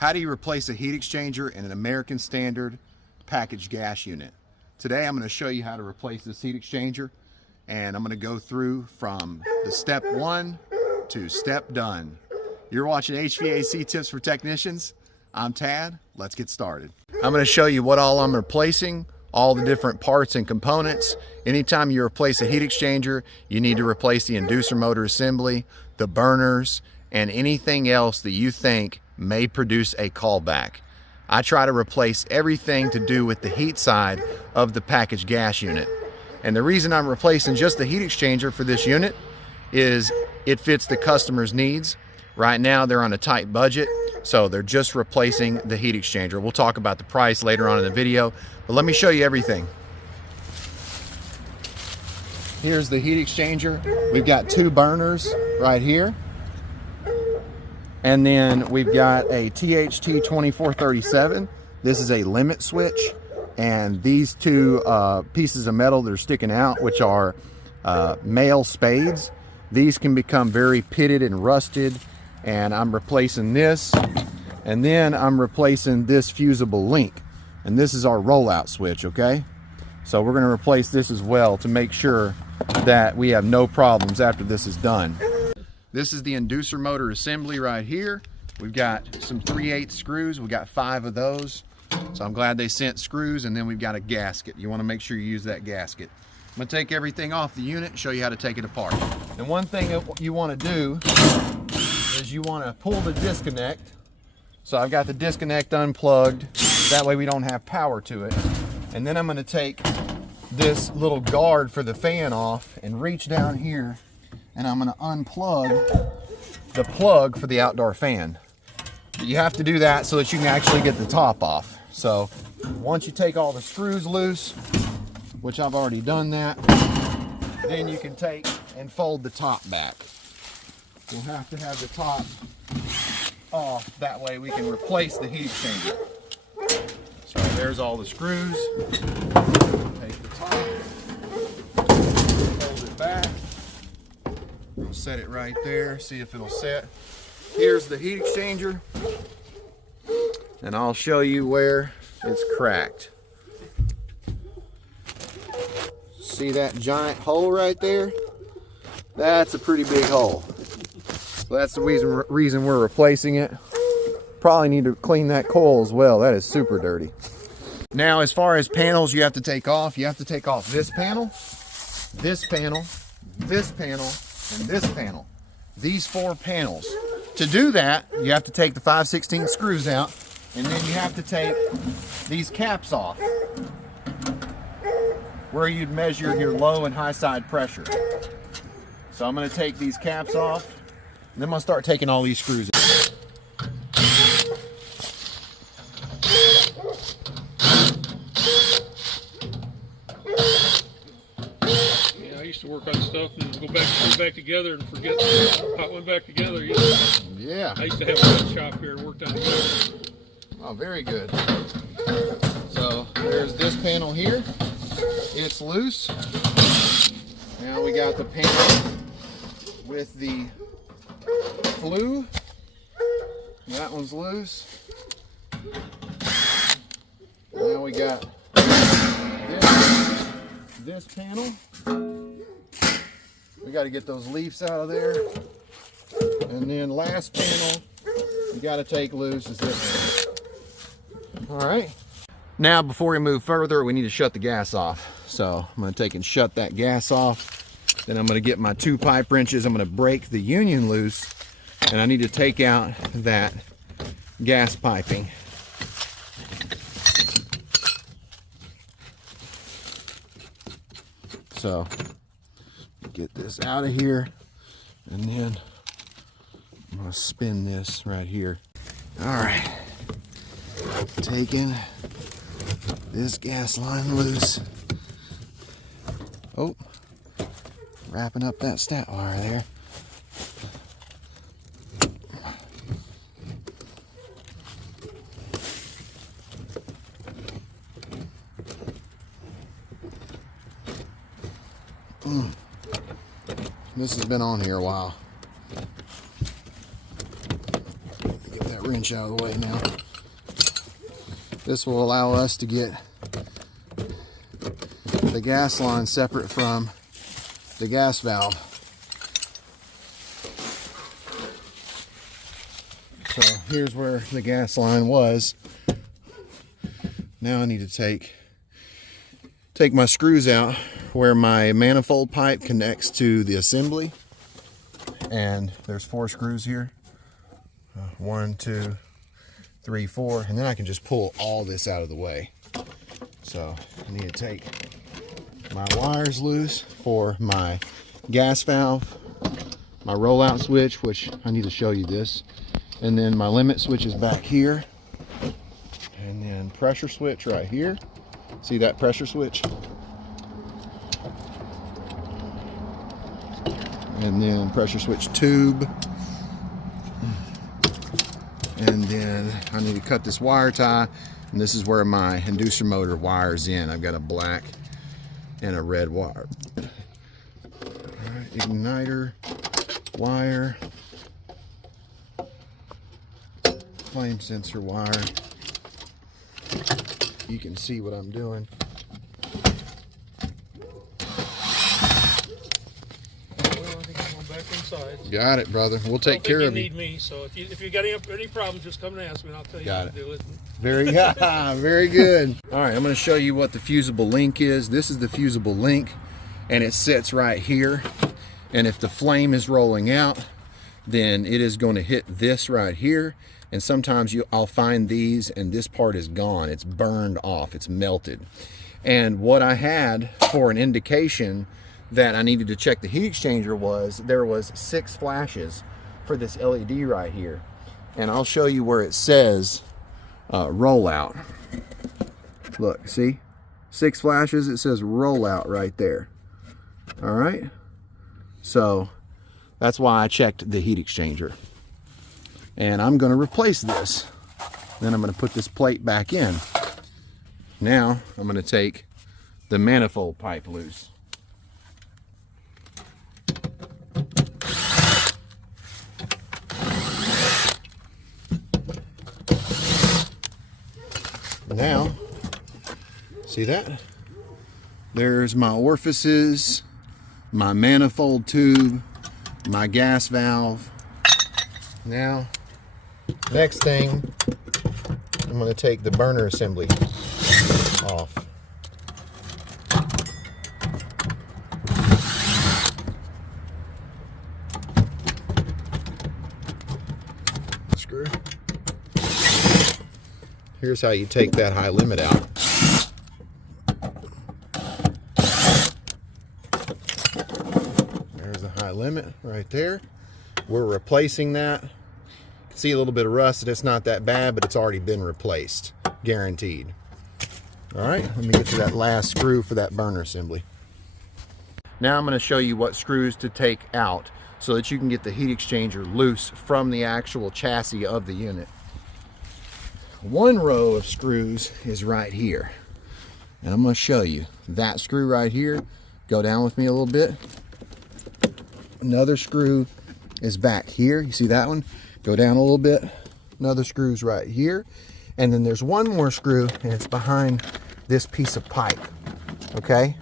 How do you replace a heat exchanger in an American standard packaged gas unit? Today I'm going to show you how to replace this heat exchanger, and I'm going to go through from the step 1 to step done. You're watching HVAC Tips for Technicians. I'm Tad. Let's get started. I'm going to show you what all I'm replacing, all the different parts and components. Anytime you replace a heat exchanger, you need to replace the inducer motor assembly, the burners, and anything else that you think may produce a callback. I try to replace everything to do with the heat side of the packaged gas unit. And the reason I'm replacing just the heat exchanger for this unit is it fits the customer's needs. Right now they're on a tight budget, so they're just replacing the heat exchanger. We'll talk about the price later on in the video, but let me show you everything. Here's the heat exchanger. We've got 2 burners right here. And then we've got a THT 2437. This is a limit switch. And these 2 pieces of metal that are sticking out, which are male spades. These can become very pitted and rusted. And I'm replacing this. And then I'm replacing this fusible link. And this is our rollout switch, okay? So we're gonna replace this as well to make sure that we have no problems after this is done. This is the inducer motor assembly right here. We've got some 3/8 screws. We've got 5 of those. So I'm glad they sent screws, and then we've got a gasket. You wanna make sure you use that gasket. I'm gonna take everything off the unit and show you how to take it apart. And one thing that you wanna do is you wanna pull the disconnect. So I've got the disconnect unplugged. That way we don't have power to it. And then I'm gonna take this little guard for the fan off and reach down here, and I'm going to unplug the plug for the outdoor fan. You have to do that so that you can actually get the top off. So once you take all the screws loose, which I've already done that, then you can take and fold the top back. We'll have to have the top off, that way we can replace the heat exchanger. So there's all the screws. Take the top, fold it back. We'll set it right there, see if it'll set. Here's the heat exchanger, and I'll show you where it's cracked. See that giant hole right there? That's a pretty big hole. So that's the reason we're replacing it. Probably need to clean that coil as well. That is super dirty. Now, as far as panels you have to take off, this panel, this panel, this panel, and this panel. These 4 panels. To do that, you have to take the 5/16 screws out, and then you have to take these caps off where you'd measure your low and high side pressure. So I'm going to take these caps off, and then I'm going to start taking all these screws out. To work on stuff and go back together and forget how it went back together. You know? Yeah. I used to have a wood shop here and worked on it. Oh, very good. So there's this panel here. It's loose. Now we got the panel with the flue. That one's loose. Now we got this panel. We got to get those leaves out of there. And then last panel you got to take loose is this one. All right. Now before we move further, we need to shut the gas off. So I'm going to take and shut that gas off. Then I'm going to get my 2 pipe wrenches. I'm going to break the union loose, and I need to take out that gas piping. So get this out of here, and then I'm going to spin this right here. All right, taking this gas line loose. Oh, wrapping up that stat wire there. This has been on here a while. Get that wrench out of the way now. This will allow us to get the gas line separate from the gas valve. So here's where the gas line was. Now I need to take my screws out where my manifold pipe connects to the assembly. And there's 4 screws here. 1, 2, 3, 4. And then I can just pull all this out of the way. So I need to take my wires loose for my gas valve, my rollout switch, which I need to show you this. And then my limit switch is back here. And then pressure switch right here. See that pressure switch? And then pressure switch tube. And then I need to cut this wire tie. And this is where my inducer motor wires in. I've got a black and a red wire. All right, igniter, wire, flame sensor wire. You can see what I'm doing. Got it, brother. We'll take care of you. You need me, so if you got any problems, just come and ask me, and I'll tell you how to do it. Very good. Very good. All right, I'm going to show you what the fusible link is. This is the fusible link, and it sits right here. And if the flame is rolling out, then it is going to hit this right here. And sometimes I'll find these, and this part is gone. It's burned off. It's melted. And what I had for an indication that I needed to check the heat exchanger was there was 6 flashes for this LED right here. And I'll show you where it says rollout. Look, see? 6 flashes. It says rollout right there. All right? So that's why I checked the heat exchanger. And I'm going to replace this. Then I'm going to put this plate back in. Now I'm going to take the manifold pipe loose. Now, see that? There's my orifices, my manifold tube, my gas valve. Now, next thing, I'm going to take the burner assembly off. Screw. Here's how you take that high limit out. There's the high limit right there. We're replacing that. You can see a little bit of rust, and it's not that bad, but it's already been replaced, guaranteed. All right, let me get to that last screw for that burner assembly. Now I'm going to show you what screws to take out so that you can get the heat exchanger loose from the actual chassis of the unit. One row of screws is right here, and I'm going to show you that screw right here. Go down with me a little bit. Another screw is back here. You see that one? Go down a little bit. Another screw's right here, and then there's one more screw, and it's behind this piece of pipe. Okay,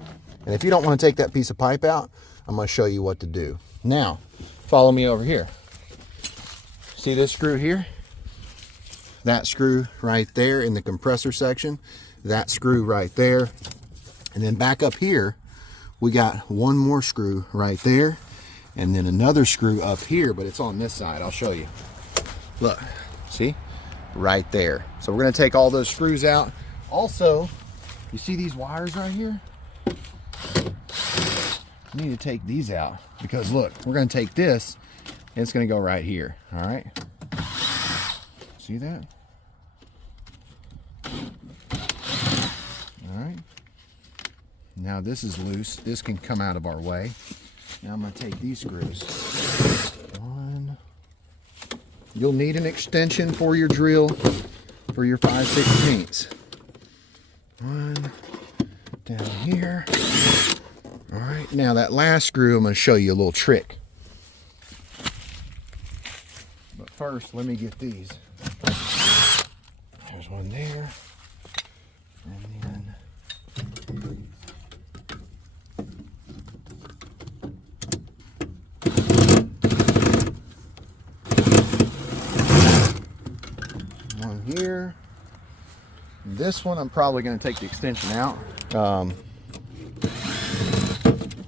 and if you don't want to take that piece of pipe out, I'm going to show you what to do. Now follow me over here. See this screw here? That screw right there in the compressor section, that screw right there, and then back up here we got one more screw right there, and then another screw up here, but it's on this side. I'll show you. Look, see, right there. So we're going to take all those screws out. Also, you see these wires right here? I need to take these out because look, we're going to take this and it's going to go right here. All right, see that? All right, now this is loose. This can come out of our way. Now I'm going to take these screws. One. You'll need an extension for your drill for your 5/16. One down here. All right, now that last screw, I'm going to show you a little trick. But first, let me get these. One here. This one I'm probably going to take the extension out.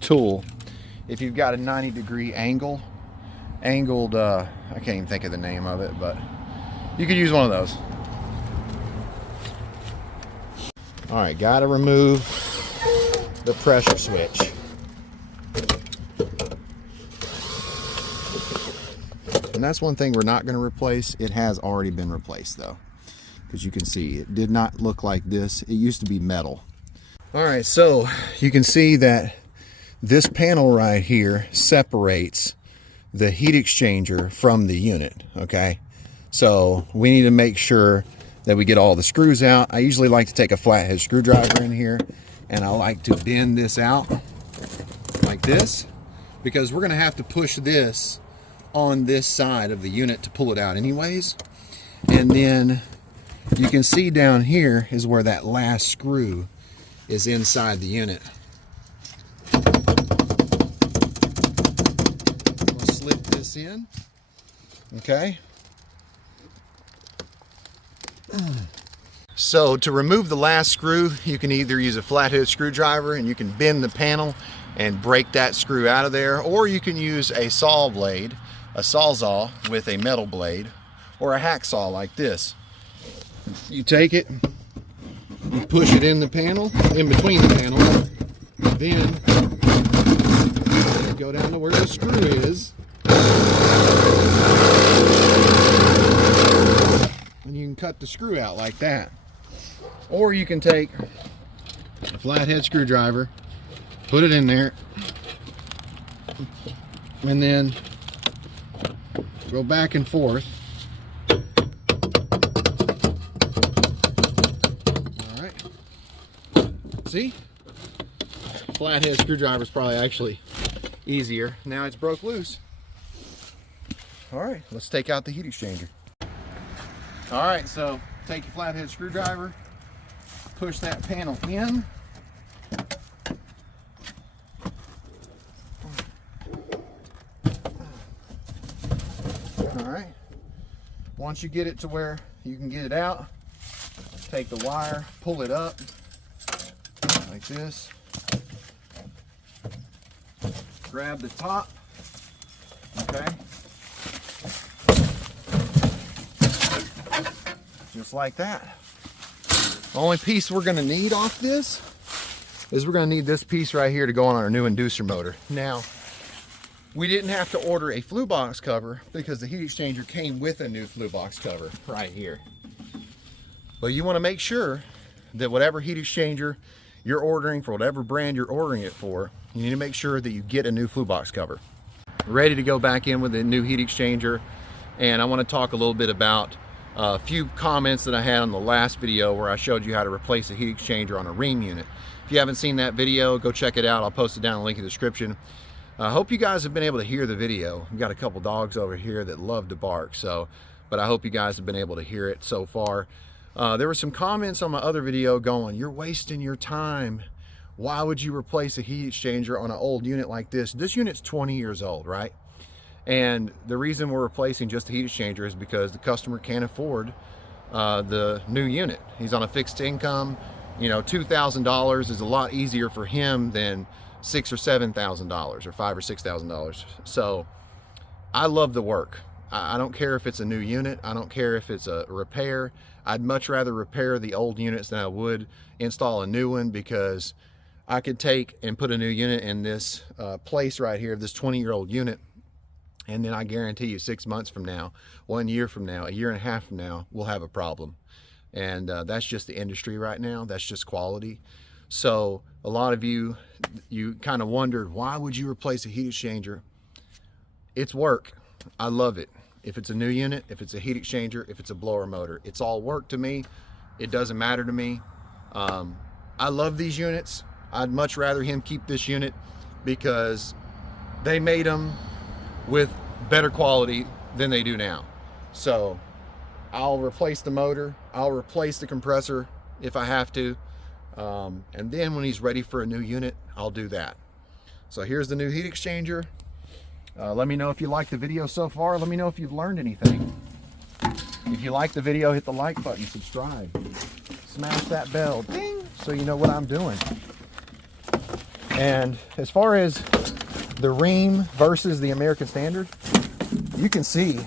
Tool. If you've got a 90-degree angled, I can't even think of the name of it, but you could use one of those. All right, got to remove the pressure switch. And that's one thing we're not going to replace. It has already been replaced though, because you can see it did not look like this. It used to be metal. All right, so you can see that this panel right here separates the heat exchanger from the unit, okay? So we need to make sure that we get all the screws out. I usually like to take a flathead screwdriver in here, and I like to bend this out like this, because we're gonna have to push this on this side of the unit to pull it out anyways. And then you can see down here is where that last screw is inside the unit. I'll slip this in, okay? So to remove the last screw, you can either use a flathead screwdriver and you can bend the panel and break that screw out of there, or you can use a saw blade, a sawzall with a metal blade, or a hacksaw like this. You take it, you push it in the panel, in between the panels, then you go down to where the screw is, and you can cut the screw out like that. Or you can take a flathead screwdriver, put it in there, and then go back and forth. All right. See? Flathead screwdriver is probably actually easier. Now it's broke loose. All right, let's take out the heat exchanger. All right, so take your flathead screwdriver, push that panel in. All right, once you get it to where you can get it out, take the wire, pull it up like this, grab the top, okay, just like that. The only piece we're going to need off this is we're going to need this piece right here to go on our new inducer motor. Now, we didn't have to order a flue box cover because the heat exchanger came with a new flue box cover right here. But you want to make sure that whatever heat exchanger you're ordering for whatever brand you're ordering it for, you need to make sure that you get a new flue box cover. Ready to go back in with the new heat exchanger, and I want to talk a little bit about a few comments that I had on the last video where I showed you how to replace a heat exchanger on a Rheem unit. If you haven't seen that video, go check it out. I'll post it down in the link in the description. I hope you guys have been able to hear the video. We've got a couple dogs over here that love to bark, but I hope you guys have been able to hear it so far. There were some comments on my other video going, "You're wasting your time. Why would you replace a heat exchanger on an old unit like this?" This unit's 20 years old, right? And the reason we're replacing just the heat exchanger is because the customer can't afford the new unit. He's on a fixed income. You know, $2,000 is a lot easier for him than $6,000 or $7,000 or $5,000 or $6,000. So I love the work. I don't care if it's a new unit. I don't care if it's a repair. I'd much rather repair the old units than I would install a new one, because I could take and put a new unit in this place right here, this 20-year-old unit, and then I guarantee you 6 months from now, 1 year from now, a year and a half from now, we'll have a problem. And that's just the industry right now. That's just quality. So a lot of you kind of wondered, why would you replace a heat exchanger? It's work. I love it. If it's a new unit, if it's a heat exchanger, if it's a blower motor, it's all work to me. It doesn't matter to me. I love these units. I'd much rather him keep this unit because they made them with better quality than they do now. So I'll replace the motor, I'll replace the compressor if I have to, and then when he's ready for a new unit, I'll do that. So here's the new heat exchanger. Let me know if you liked the video so far. Let me know if you've learned anything. If you like the video, hit the like button, subscribe, smash that bell, ding, so you know what I'm doing. And as far as the ream versus the American Standard, you can see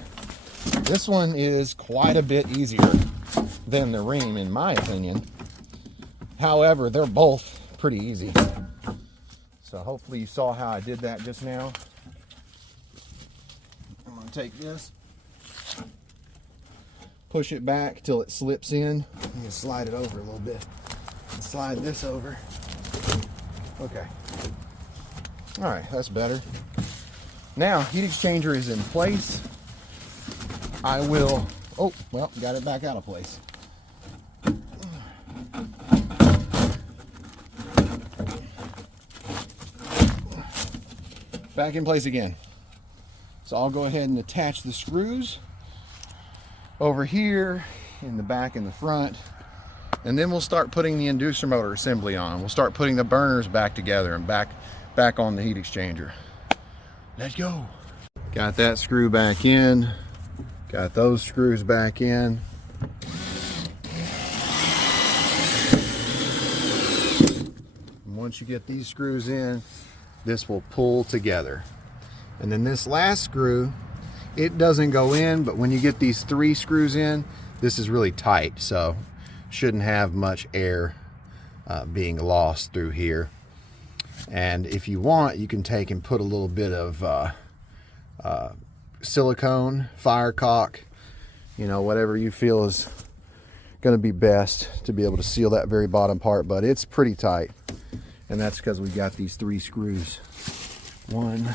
this one is quite a bit easier than the ream, in my opinion. However, they're both pretty easy. So hopefully you saw how I did that just now. I'm going to take this, push it back till it slips in. I'm going to slide it over a little bit. And slide this over. Okay. All right, that's better. Now, heat exchanger is in place. I will, oh, well, got it back out of place. Back in place again. So I'll go ahead and attach the screws over here in the back and the front, and then we'll start putting the inducer motor assembly on. We'll start putting the burners back together and back on the heat exchanger. Let's go. Got that screw back in. Got those screws back in. And once you get these screws in, this will pull together. And then this last screw, it doesn't go in, but when you get these 3 screws in, this is really tight, so shouldn't have much air being lost through here. And if you want, you can take and put a little bit of silicone, fire caulk, you know, whatever you feel is going to be best to be able to seal that very bottom part, but it's pretty tight. And that's because we got these 3 screws. 1,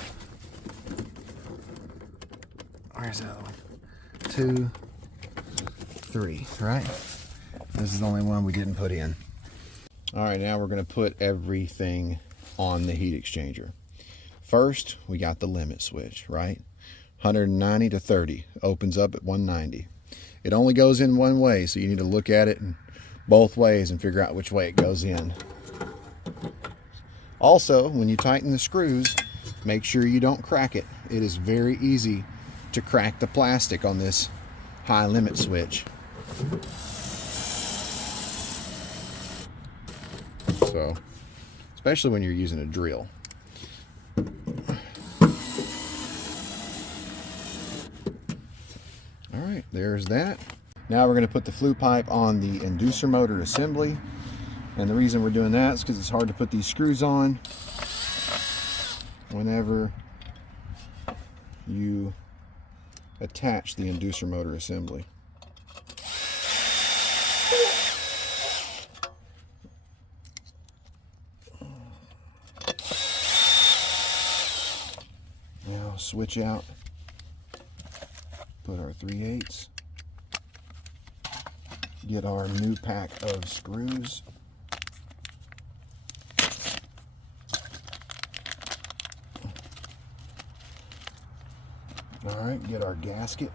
where's the other one? 2, 3, right? This is the only one we didn't put in. All right, now we're going to put everything on the heat exchanger. First, we got the limit switch, right? 190 to 30, opens up at 190. It only goes in one way, so you need to look at it in both ways and figure out which way it goes in. Also, when you tighten the screws, make sure you don't crack it. It is very easy to crack the plastic on this high limit switch. So, especially when you're using a drill. All right, there's that. Now we're going to put the flue pipe on the inducer motor assembly. And the reason we're doing that is because it's hard to put these screws on whenever you attach the inducer motor assembly. Now switch out, put our 3/8, get our new pack of screws. All right, get our gasket.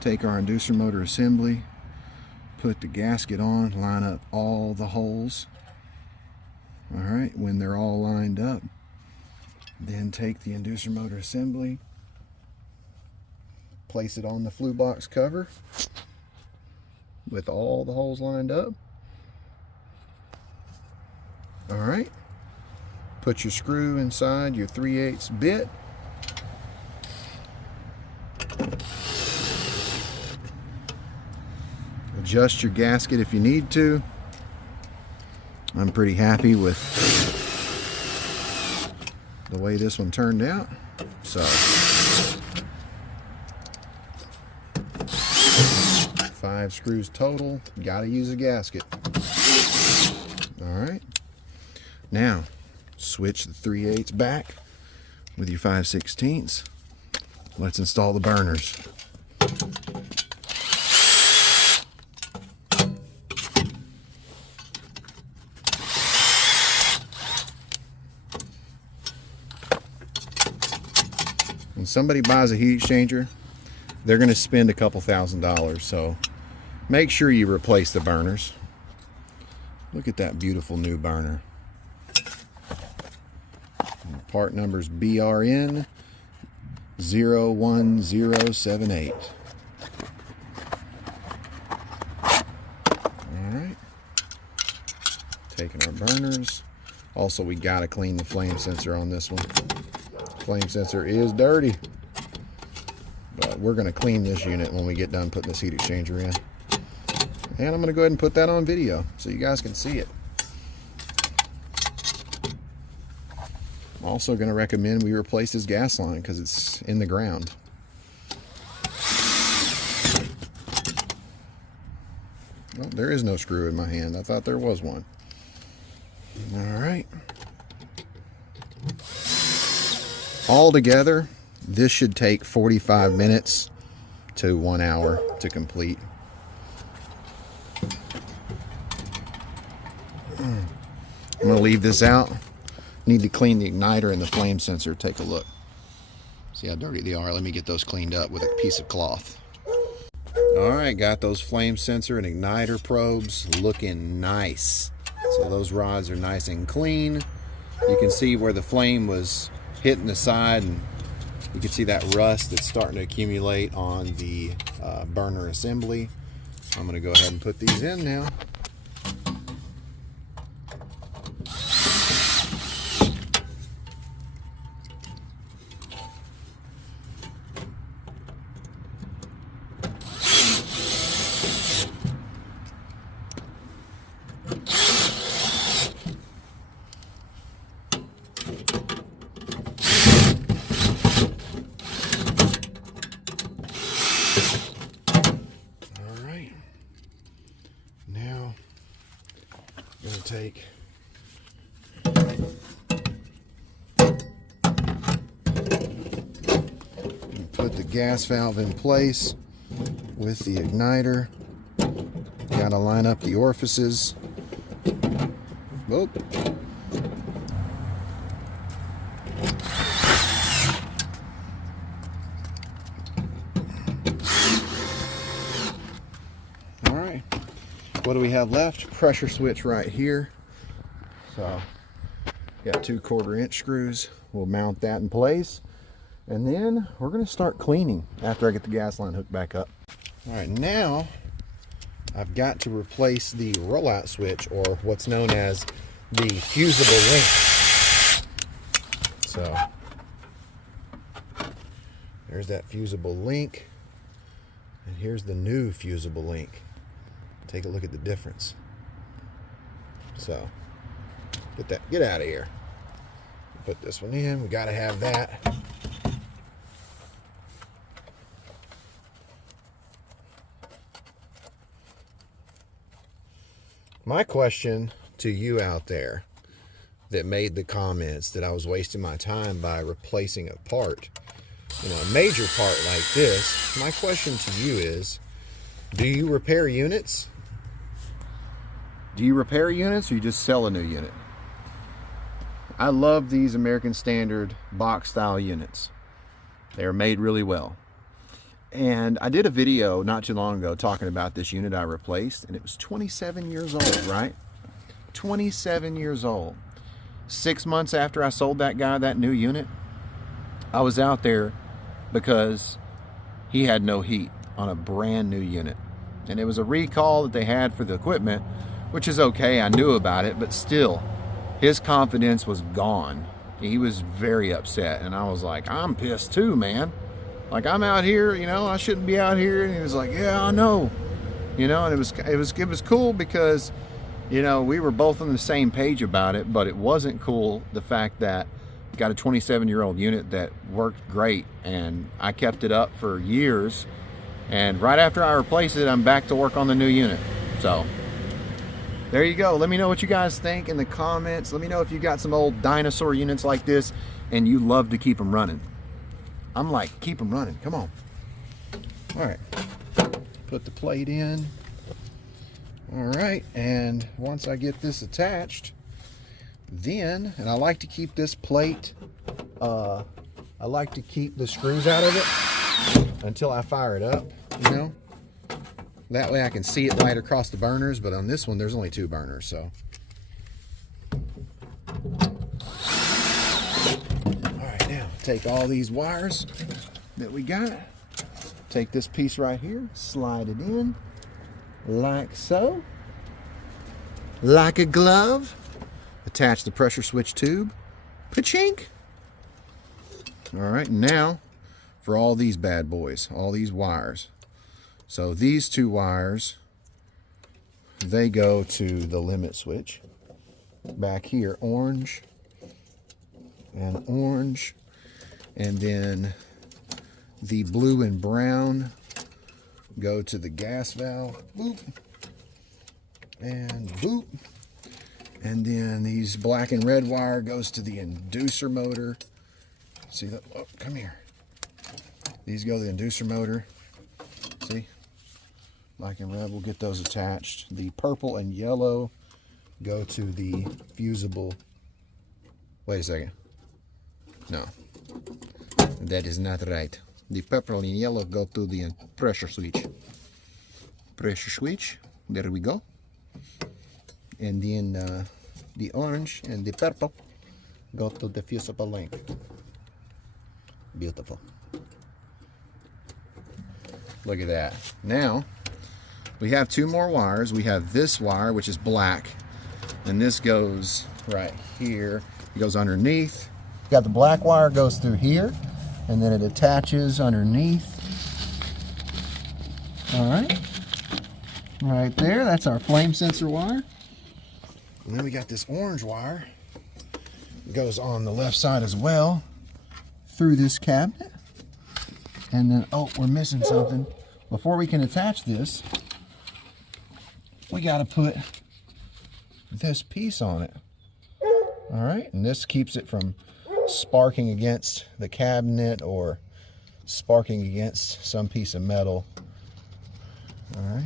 Take our inducer motor assembly, put the gasket on, line up all the holes. All right, when they're all lined up, then take the inducer motor assembly, place it on the flue box cover with all the holes lined up. All right. Put your screw inside your 3/8 bit. Adjust your gasket if you need to. I'm pretty happy with the way this one turned out. So, 5 screws total. Gotta use a gasket. All right. Now, switch the 3/8 back with your 5/16. Let's install the burners. When somebody buys a heat exchanger, they're going to spend a couple $1,000s, so make sure you replace the burners. Look at that beautiful new burner. Part number's BRN 01078. Alright. Taking our burners. Also, we gotta clean the flame sensor on this one. Flame sensor is dirty. But we're gonna clean this unit when we get done putting this heat exchanger in. And I'm gonna go ahead and put that on video so you guys can see it. I'm also gonna recommend we replace this gas line because it's in the ground. Well, there is no screw in my hand. I thought there was one. All right. All together, this should take 45 minutes to 1 hour to complete. I'm gonna leave this out. Need to clean the igniter and the flame sensor. Take a look. See how dirty they are. Let me get those cleaned up with a piece of cloth. All right, got those flame sensor and igniter probes looking nice. So those rods are nice and clean. You can see where the flame was hitting the side, and you can see that rust that's starting to accumulate on the burner assembly. I'm gonna go ahead and put these in now. Take and put the gas valve in place with the igniter. Got to line up the orifices. Whoop. All right. What do we have left? Pressure switch right here. So got 2 1/4-inch screws. We'll mount that in place, and then we're going to start cleaning after I get the gas line hooked back up. All right, now I've got to replace the rollout switch, or what's known as the fusible link. So there's that fusible link, and here's the new fusible link. Take a look at the difference. So get out of here. Put this one in. We got to have that. My question to you out there that made the comments that I was wasting my time by replacing a part, a major part like this, my question to you is, do you repair units? Do you repair units, or you just sell a new unit? I love these American Standard box style units. They're made really well. And I did a video not too long ago talking about this unit I replaced, and it was 27 years old, right? 27 years old. 6 months after I sold that guy that new unit, I was out there because he had no heat on a brand new unit. And it was a recall that they had for the equipment, which is okay. I knew about it, but still, his confidence was gone. He was very upset, and I was like, I'm pissed too, man. Like, I'm out here, I shouldn't be out here. And he was like, yeah, I know. And it was cool because, we were both on the same page about it, but it wasn't cool the fact that I got a 27-year-old unit that worked great, and I kept it up for years. And right after I replaced it, I'm back to work on the new unit. So there you go. Let me know what you guys think in the comments. Let me know if you got some old dinosaur units like this and you love to keep them running. I'm like, keep them running. Come on. All right. Put the plate in. All right. And once I get this attached, then, and I like to keep this plate, I like to keep the screws out of it until I fire it up, That way I can see it right across the burners, but on this one, there's only 2 burners, so. All right, now take all these wires, that we got. Take this piece right here, slide it in like so, like a glove. Attach the pressure switch tube. Pachink. All right, now for all these bad boys, all these wires. So these two wires, they go to the limit switch. Back here, orange and orange. And then the blue and brown go to the gas valve. Boop. And boop. And then these black and red wire goes to the inducer motor. See that? Oh, come here. These go to the inducer motor. See? Black and red, we'll get those attached. The purple and yellow go to the fusible. Wait a second. No. That is not right. The purple and yellow go to the pressure switch. Pressure switch. There we go. And then the orange and the purple go to the fusible link. Beautiful. Look at that. Now we have two more wires. We have this wire, which is black, and this goes right here. It goes underneath. Got the black wire goes through here, and then it attaches underneath. All right, right there. That's our flame sensor wire. And then we got this orange wire. It goes on the left side as well through this cabinet. And then, oh, we're missing something. Before we can attach this, we got to put this piece on it. All right, and this keeps it from sparking against the cabinet or sparking against some piece of metal. All right.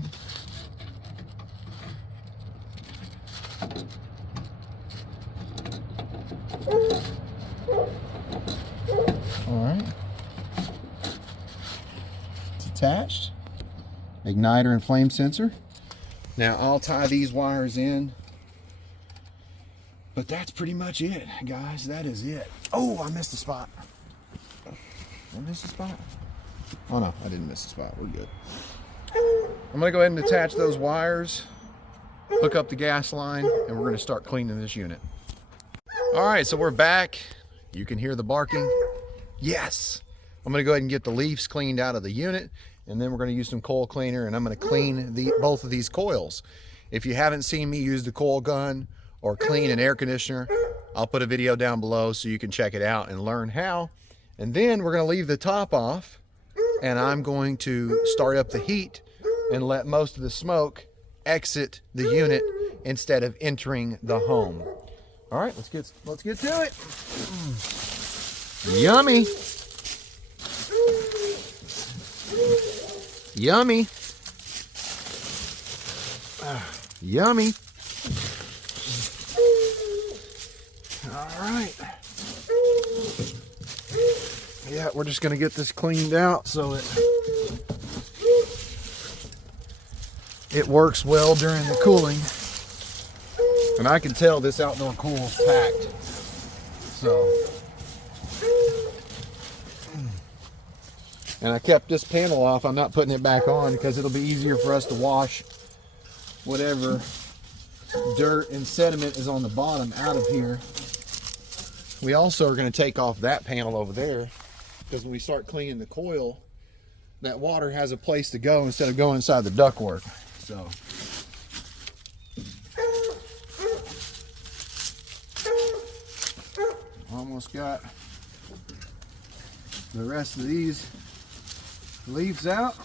All right. It's attached. Igniter and flame sensor. Now I'll tie these wires in. But that's pretty much it, guys. That is it. Oh, I missed a spot. Did I miss a spot? Oh no, I didn't miss a spot. We're good. I'm gonna go ahead and attach those wires, hook up the gas line, and we're gonna start cleaning this unit. All right, so we're back. You can hear the barking. Yes. I'm gonna go ahead and get the leaves cleaned out of the unit, and then we're gonna use some coil cleaner, and I'm gonna clean both of these coils. If you haven't seen me use the coil gun or clean an air conditioner, I'll put a video down below so you can check it out and learn how. And then we're gonna leave the top off, and I'm going to start up the heat and let most of the smoke exit the unit instead of entering the home. All right, let's get to it. Yummy. Yummy. Yummy. All right. Yeah, we're just gonna get this cleaned out so it works well during the cooling. And I can tell this outdoor cool is packed. So, and I kept this panel off. I'm not putting it back on because it'll be easier for us to wash whatever dirt and sediment is on the bottom out of here. We also are going to take off that panel over there because when we start cleaning the coil, that water has a place to go instead of going inside the ductwork. So, almost got the rest of these leaves out.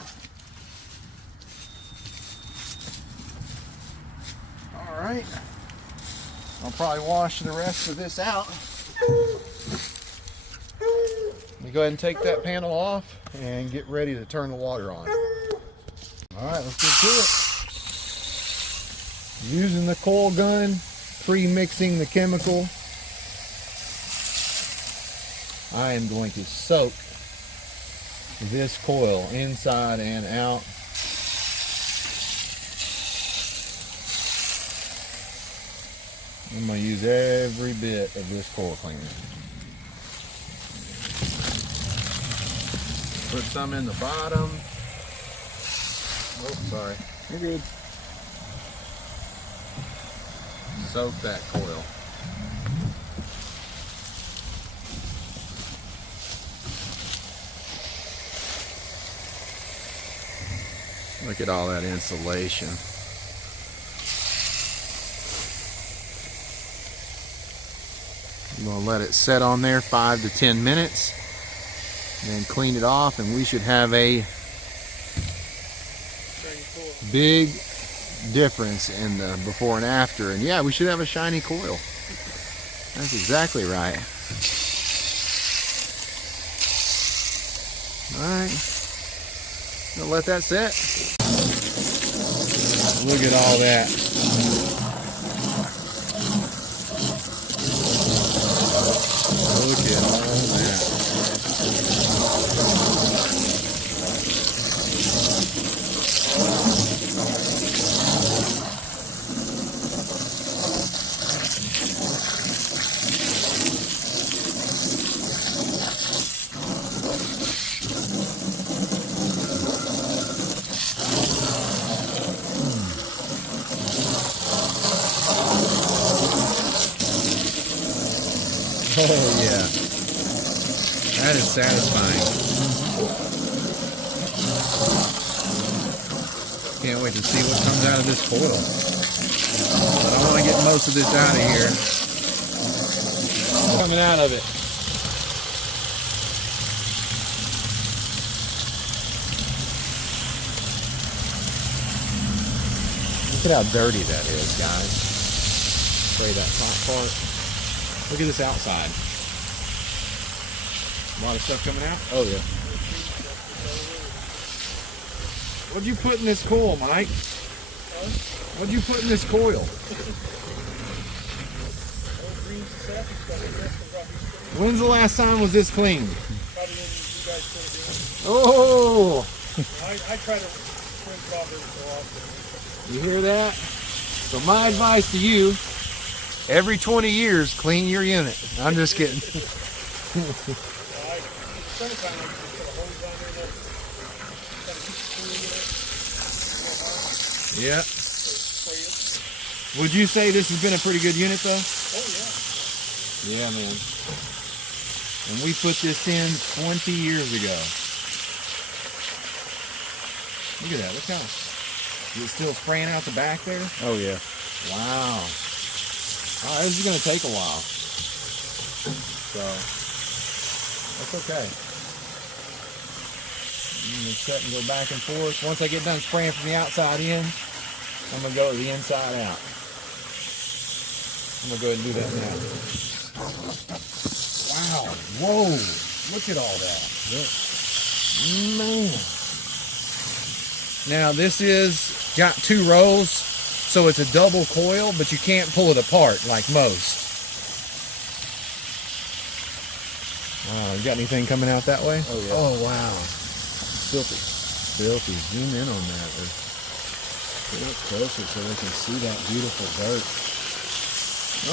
All right, I'll probably wash the rest of this out. Let me go ahead and take that panel off and get ready to turn the water on. All right, let's get to it. Using the coil gun, pre-mixing the chemical. I am going to soak this coil inside and out. I'm going to use every bit of this coil cleaner. Put some in the bottom. Oh, sorry. You're good. Soak that coil. Look at all that insulation. I'm going to let it set on there 5 to 10 minutes. Then clean it off, and we should have a big difference in the before and after. And yeah, we should have a shiny coil. That's exactly right. Alright. Gonna let that set. Look at all that. Look at all that. Oh yeah, that is satisfying. Can't wait to see what comes out of this coil. But I want to get most of this out of here. Coming out of it. Look at how dirty that is, guys. Spray that top part. Look at this outside. A lot of stuff coming out? Oh, yeah. What'd you put in this coil, Mike? What'd you put in this coil? When's the last time was this cleaned? Oh! I try to clean it off every so often. You hear that? So my advice to you, every 20 years, clean your unit. I'm just kidding. Yeah. Would you say this has been a pretty good unit, though? Oh, yeah. Yeah, man. And we put this in 20 years ago. Look at that. Look how... Is it still spraying out the back there? Oh, yeah. Wow. All right, this is going to take a while. So, that's okay. I'm going to set and go back and forth. Once I get done spraying from the outside in, I'm going to go to the inside out. I'm going to go ahead and do that now. Wow. Whoa. Look at all that. Man. Now, this is got 2 rows, so it's a double coil, but you can't pull it apart like most. You got anything coming out that way? Oh, yeah. Oh, wow. Filthy. Filthy. Zoom in on that. Get up closer so they can see that beautiful dirt.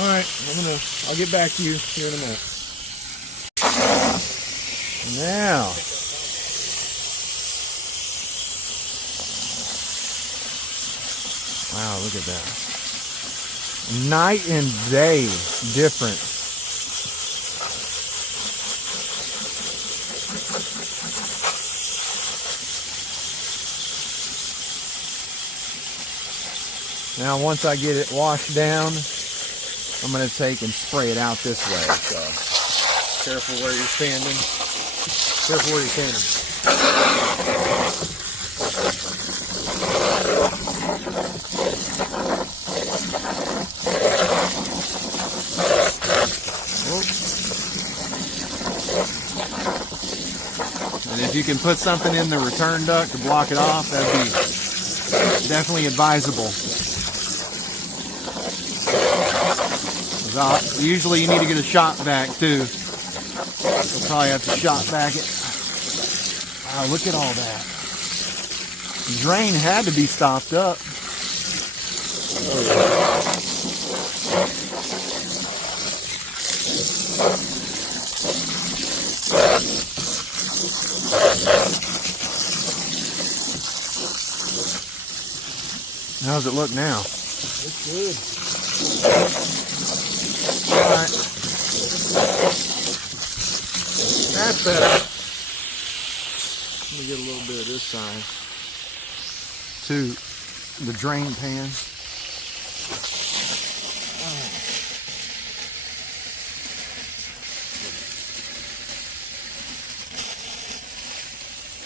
All right, I'll get back to you here in a minute. Now. Wow, look at that. Night and day difference. Now, once I get it washed down, I'm going to take and spray it out this way. So, careful where you're standing. Careful where you're standing. And if you can put something in the return duct to block it off, that'd be definitely advisable. Usually you need to get a shop vac too. You'll probably have to shop vac it. Wow, look at all that. The drain had to be stopped up. Oh, yeah. How's it look now? It's good. All right. That's better. Let me get a little bit of this side to the drain pan.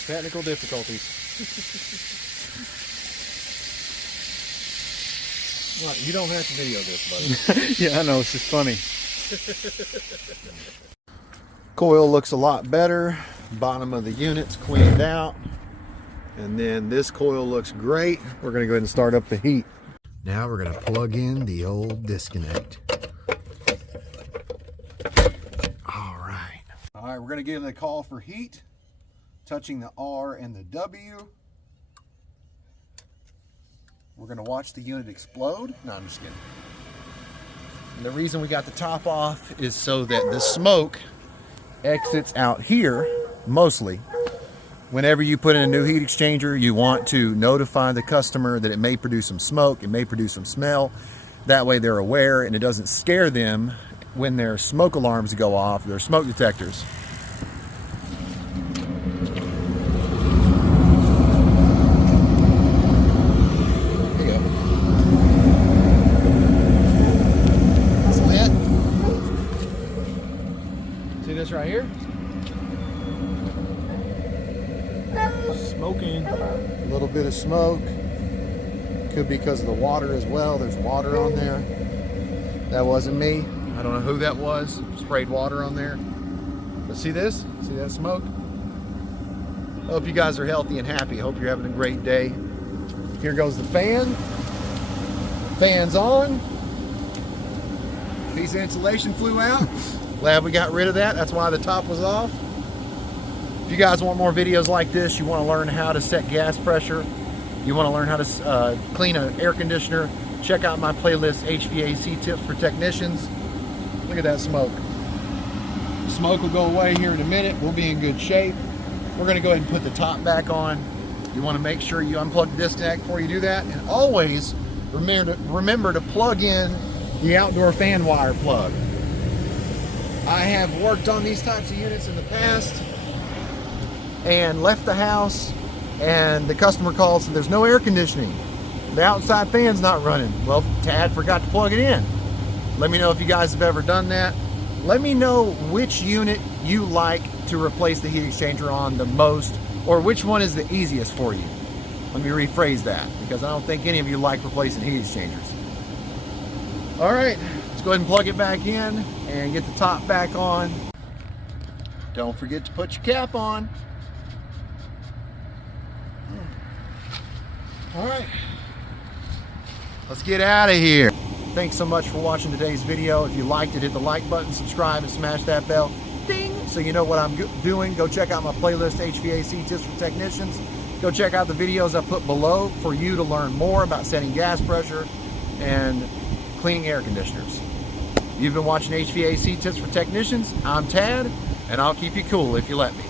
Technical difficulties. Well, you don't have to video this, buddy. Yeah, I know, it's just funny. Coil looks a lot better. Bottom of the unit's cleaned out. And then this coil looks great. We're gonna go ahead and start up the heat. Now we're gonna plug in the old disconnect. All right, we're gonna give it a call for heat. Touching the R and the W. We're gonna watch the unit explode. No, I'm just kidding. And the reason we got the top off is so that the smoke exits out here, mostly. Whenever you put in a new heat exchanger, you want to notify the customer that it may produce some smoke, it may produce some smell. That way they're aware and it doesn't scare them when their smoke alarms go off, their smoke detectors. Right here, Smoking. a little bit of smoke. Could be because of the water as well. There's water on there. That wasn't me. I don't know who that was. Sprayed water on there. But see this? See that smoke? Hope you guys are healthy and happy. Hope you're having a great day. Here goes the fan. Fan's on. Piece of insulation flew out. Glad we got rid of that. That's why the top was off. If you guys want more videos like this, you want to learn how to set gas pressure, you want to learn how to clean an air conditioner, check out my playlist, HVAC Tips for Technicians. Look at that smoke. Smoke will go away here in a minute. We'll be in good shape. We're going to go ahead and put the top back on. You want to make sure you unplug the disconnect before you do that. And always remember to plug in the outdoor fan wire plug. I have worked on these types of units in the past and left the house and the customer calls and there's no air conditioning. The outside fan's not running. Well, Tad forgot to plug it in. Let me know if you guys have ever done that. Let me know which unit you like to replace the heat exchanger on the most, or which one is the easiest for you. Let me rephrase that, because I don't think any of you like replacing heat exchangers. All right, let's go ahead and plug it back in and get the top back on. Don't forget to put your cap on. All right, let's get out of here. Thanks so much for watching today's video. If you liked it, hit the like button, subscribe, and smash that bell. Ding! So you know what I'm doing. Go check out my playlist, HVAC Tips for Technicians. Go check out the videos I put below for you to learn more about setting gas pressure and cleaning air conditioners. You've been watching HVAC Tips for Technicians. I'm Tad, and I'll keep you cool if you let me.